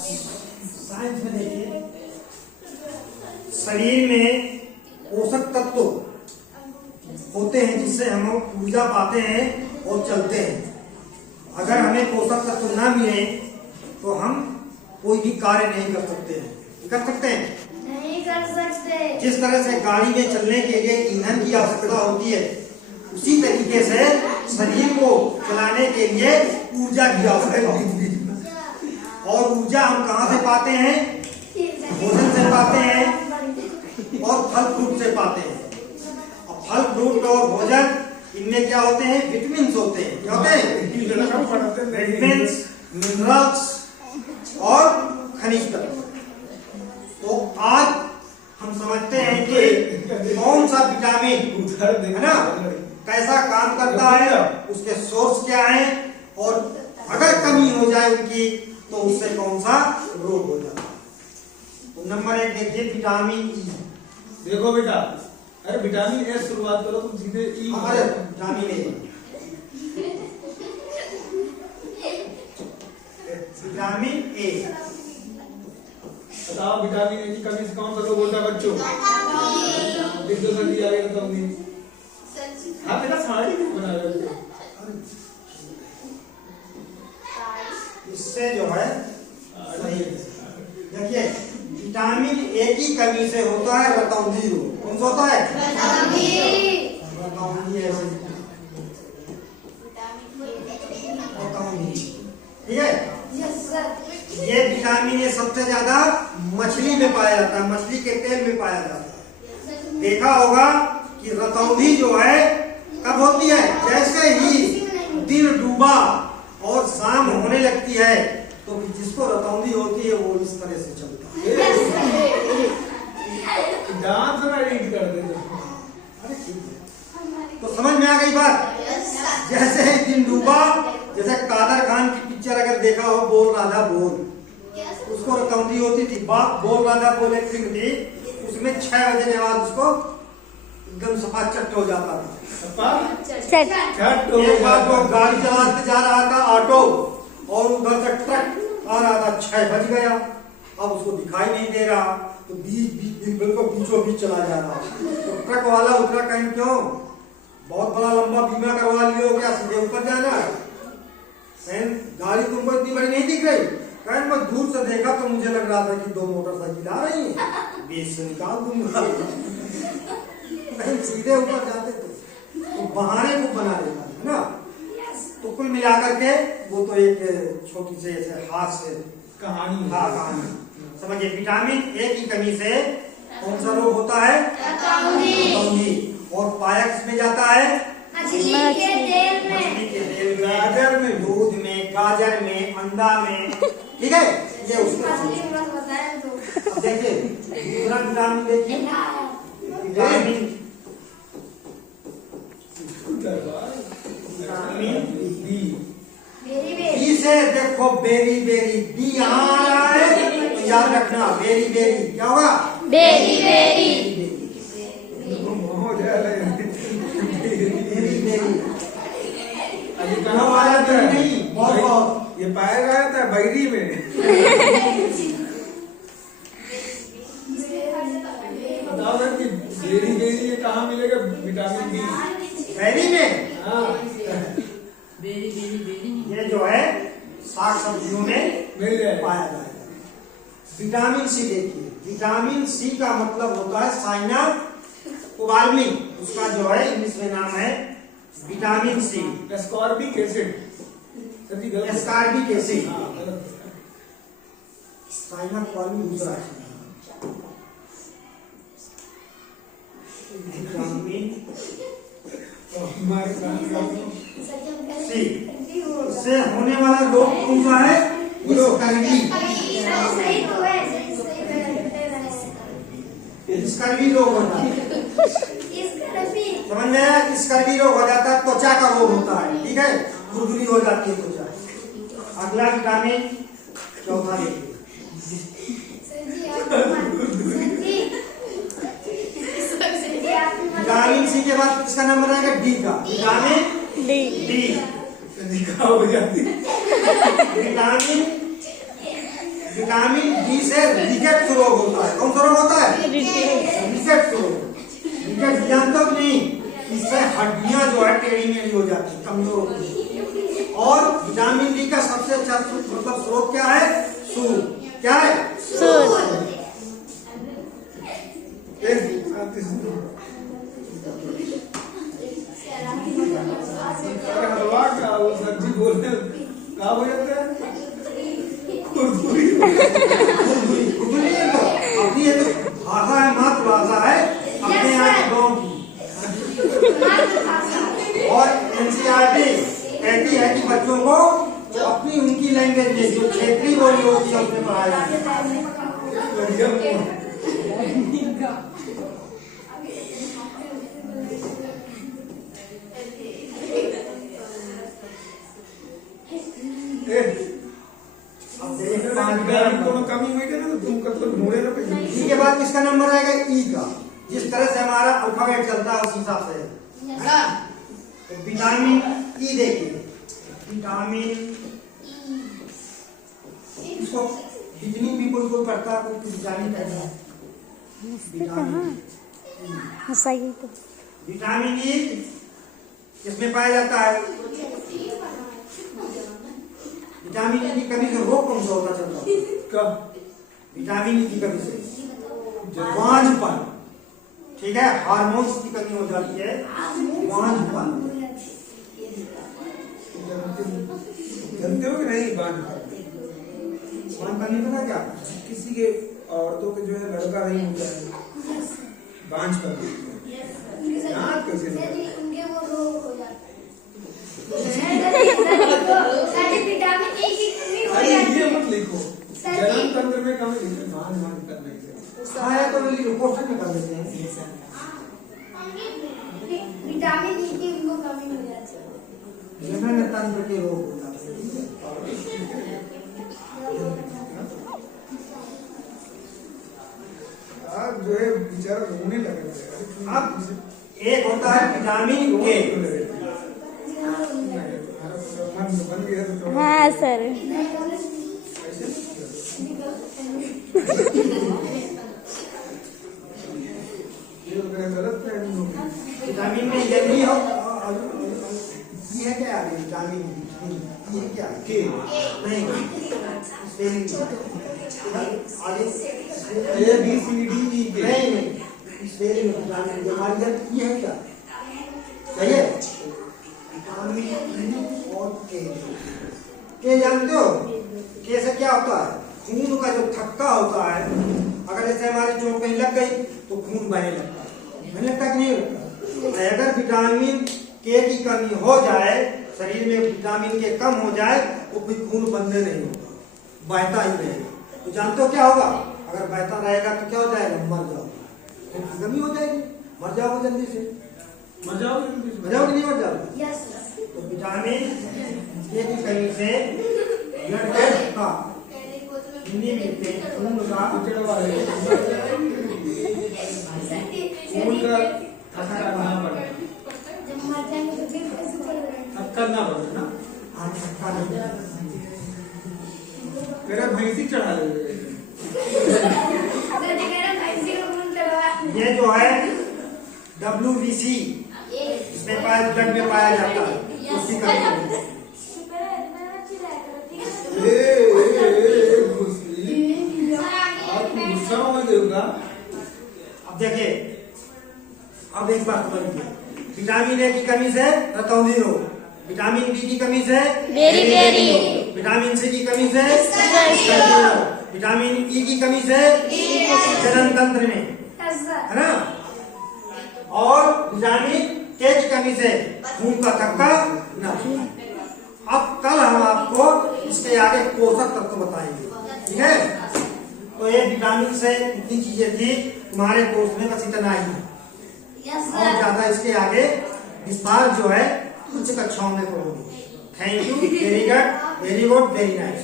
Science में देखिए, शरीर में पोषक तत्व होते हैं जिससे हम ऊर्जा पाते हैं और चलते हैं। अगर हमें पोषक तत्व ना मिले तो हम कोई भी कार्य नहीं कर सकते हैं। कर सकते हैं? नहीं कर सकते। जिस तरह से गाड़ी में चलने के लिए ईंधन की आवश्यकता होती है, उसी तरीके से शरीर को चलाने के लिए ऊर्जा की आवश्यकता होती है। और ऊर्जा हम कहाँ से पाते हैं? भोजन से पाते हैं और फल फ्रूट से पाते हैं। और फल फ्रूट और भोजन, इनमें क्या होते हैं? विटामिन्स होते हैं। क्या होते हैं? विटामिन्स, मिनरल्स और खनिज तत्व। तो आज हम समझते हैं कि कौन सा विटामिन है ना, कैसा काम करता है, उसके सोर्स क्या है, और अगर कमी हो जाए उनकी तो उससे कौन सा रोग हो जाता है। तो नंबर 1 देखिए, विटामिन ई। देखो बेटा, अरे विटामिन ए शुरुआत करो, तुम सीधे ई। अरे विटामिन ए, विटामिन ए बताओ, विटामिन ए की कमी से कौन सा रोग होता है बच्चों? देखो जल्दी आगे बताऊंगी। हाँ बेटा, साड़ी क्यों बना रहे हो? इससे जो है सही है। देखिए, विटामिन ए की कमी से होता है रतौंधी रोग। कौन सा होता है? रतौंधी। ठीक है। ये विटामिन ए सबसे ज्यादा मछली में पाया जाता है, मछली के तेल में पाया जाता है। देखा होगा कि रतौंधी जो है कब होती है? जैसे ही दिन डूबा और शाम होने लगती है तो जिसको रतौंधी होती है वो इस तरह से चलता है। डांस ना रीड कर दे। अरे ठीक है, तो समझ में आ गई बात? जैसे ही दिन डूबा, जैसे कादर खान की पिक्चर अगर देखा हो, बोल राधा बोल, उसको रतौंधी होती थी। बोल राधा बोल एक फिल्म थी, उसमें 6 बजे के बाद उसको एकदम सफा चट्ट हो जाता था। एक बार वो गाड़ी चलाते जा रहा था, ऑटो, और उधर से ट्रक आ रहा था, 6 बज गया। अब उसको दिखाई नहीं दे रहा, तो बिल्कुल बीचों बीच चला जा रहा। तो ट्रक वाला उतरा, कहीं क्यों बहुत बड़ा लंबा बीमा करवा लियो क्या, सीधे ऊपर जाना है? गाड़ी तुमको इतनी बड़ी नहीं दिख रही? कहीं मैं दूर से देखा तो मुझे लग रहा था कि 2 मोटरसाइकिल आ रही है, बीच से निकाल दूंगा। कहीं सीधे ऊपर जाते तो बहाने को बना देता है ना। तो कुल मिलाकर के वो तो एक छोटी से हास्य कहानी। हाँ, कहानी समझिए। विटामिन ए की कमी से कौन सा रोग होता है? रतौंधी। और पाया किसमें जाता है? मछली के तेल में, मछली के तेल में, गाजर में, दूध में, गाजर में, अंडा में। ठीक है, ये उसका। अब देखिए दूसरा विटामिन, देखिए विटामिन बी से देखो, बेरी बेरी, बी यहाँ आ रहा है तो याद रखना, बेरी बेरी क्या होगा? Beriberi. अभी कहाँ पाया जाता है? नहीं, बहुत ये पाया जाता है बैरी में। बताओ ना कि बेरी बेरी ये कहाँ मिलेगा विटामिन बी? बेरी में। हाँ, ये जो है साग सब्जियों में मिल जाए, पाया जाएगा। विटामिन सी देखिए, विटामिन सी का मतलब होता है साइना कोबाल्मिन, उसका जो है इंग्लिश में नाम है vitamin C. Ascorbic acid. Ascorbic acid. हाँ, गलत। साइना कोबाल्मिन दूसरा है। विटामिन सी से होने वाला रोग कौन सा है? स्कर्वी रोग होता है। समझ में आया? स्कर्वी रोग हो जाता है, त्वचा का रोग होता है। ठीक है, खुरदुरी हो जाती है त्वचा। अगला विटामिन चौथा देखिए, विटामिन सी के बाद इसका नंबर आएगा डी का, विटामिन डी। हो जाती। विटामिन विटामिन डी से रिकेट्स रोग होता है। कौन सा रोग होता है? रिकेट्स रोग। रिकेट्स जानते हो नहीं? इससे हड्डियां जो है टेढ़ी मेढ़ी हो जाती है, कमजोर होती है। और विटामिन डी का सबसे अच्छा मतलब स्रोत क्या है? सूर्य। क्या है? सूर्य। हलवा का वो सब्जी बोलते क्या हो जाता है? खुरदुरी। खुरदुरी है तो अपनी ये तो भाषा है, मातृभाषा है अपने यहाँ के गाँव की। और एनसीईआरटी कहती है कि बच्चों को अपनी उनकी लैंग्वेज में जो क्षेत्रीय बोली होती है उसमें पढ़ाया जाए। कमी हुई ना तो तुम कब ढूंढे ना। ई के बाद किसका नंबर आएगा? ई का। जिस तरह से हमारा अल्फाबेट चलता है उस हिसाब से है ना। तो विटामिन ई देखिए, विटामिन इसको विटामिन भी कोई पढ़ता है, कोई विटामिन कहता है। विटामिन ई किसमें पाया जाता है? विटामिन ई की कमी से रोग कौन सा होता चलता है? कब? विटामिन ई की कमी से बांझपन, ठीक है, हार्मोन्स की कमी हो जाती है, बांझपन। जानते हो कि नहीं? बांझपन नहीं पता क्या? किसी के औरतों के जो है लड़का नहीं होता है, बांझपन। कैसे उनके वो रोग हो जाता है। विटामिन ई की कमी हो अरे जाती ये है। मत लिखो, जनन तंत्र में कमी लिखो, बांझपन करने से। हाँ है तो पोस्टर में कर देते हैं। विटामिन ई की उनको कमी हो जाती है। जनन तंत्र के रोग हो जाते हैं। आज जो है बेचारा रोने लगा। अब एक होता है विटामिन के। बन गया तो हाँ सर। गलत विटामिन में ये नहीं हो, ये है क्या? विटामिन ये क्या के नहीं आगे A B C D E के नहीं स्पेलिंग विटामिन हमारी ये है क्या? सही है। विटामिन और के जानते हो? के से क्या होता है? खून का जो थक्का होता है, अगर जैसे हमारी चोट कहीं लग गई तो खून बहने लगता है, बहने लगता कि नहीं लगता? अगर विटामिन के की कमी हो जाए, शरीर में विटामिन के कम हो जाए तो फिर खून बंदे नहीं होगा, बहता ही रहेगा। तो जानते हो क्या होगा? अगर बहता रहेगा तो क्या हो जाएगा? मर जाओगे, तो कमी हो जाएगी, मर जाओगे जल्दी से। मर जाओगे नहीं मर जाओगे? यस। तो विटामिन के की कमी से ब्लड टेस्ट का हिंदी में लिखते हैं खून का खून का थक्का करना पड़ेगा। जब मर जाएंगे तो फिर कैसे चलेगा? अब करना पड़ेगा ना। आज थक्का नहीं। तेरा भैंसी चढ़ा ले। ये जो है WBC इसमें ब्लड में पाया जाता है, उसकी कमी। अब देखिए, अब एक बात समझिए, विटामिन ए की कमी से रतौंधी रोग, विटामिन बी की कमी से बेरी, विटामिन सी की कमी से विटामिन ई की कमी से जनन तंत्र में, है ना, और विटामिन के की कमी से खून का थक्का न। अब कल हम आपको इसके आगे पोषक तत्व बताएंगे, ठीक है? तो ये विटामिन से इतनी चीजें थी तुम्हारे कोर्स में, बस इतना ही है। और ज्यादा इसके आगे विस्तार जो है उच्च कक्षाओं में करोगे। Thank you, very good, very nice.